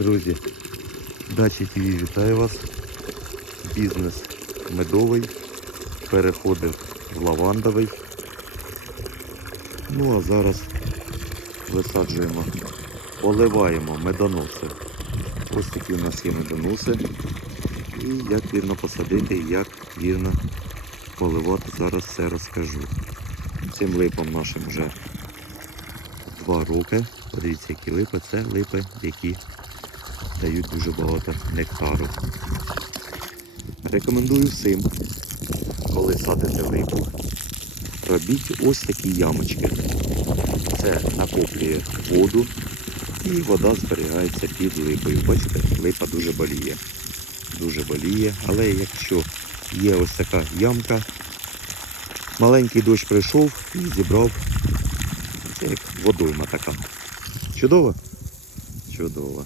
Друзі, Дачі ТВ вітаю вас. Бізнес медовий, переходив в лавандовий. Ну а зараз висаджуємо, поливаємо медоноси. Ось такі у нас є медоноси. І як вірно посадити, як вірно поливати, зараз все розкажу. Цим липом нашим вже два роки. Подивіться, які липи. Це липи, які дають дуже багато нектару. Рекомендую всім, коли садите липу, робіть ось такі ямочки. Це накоплює воду і вода зберігається під липою. Бачите, липа дуже боліє. Дуже боліє, але якщо є ось така ямка, маленький дощ прийшов і зібрав. Це як водойма така. Чудово? Чудово.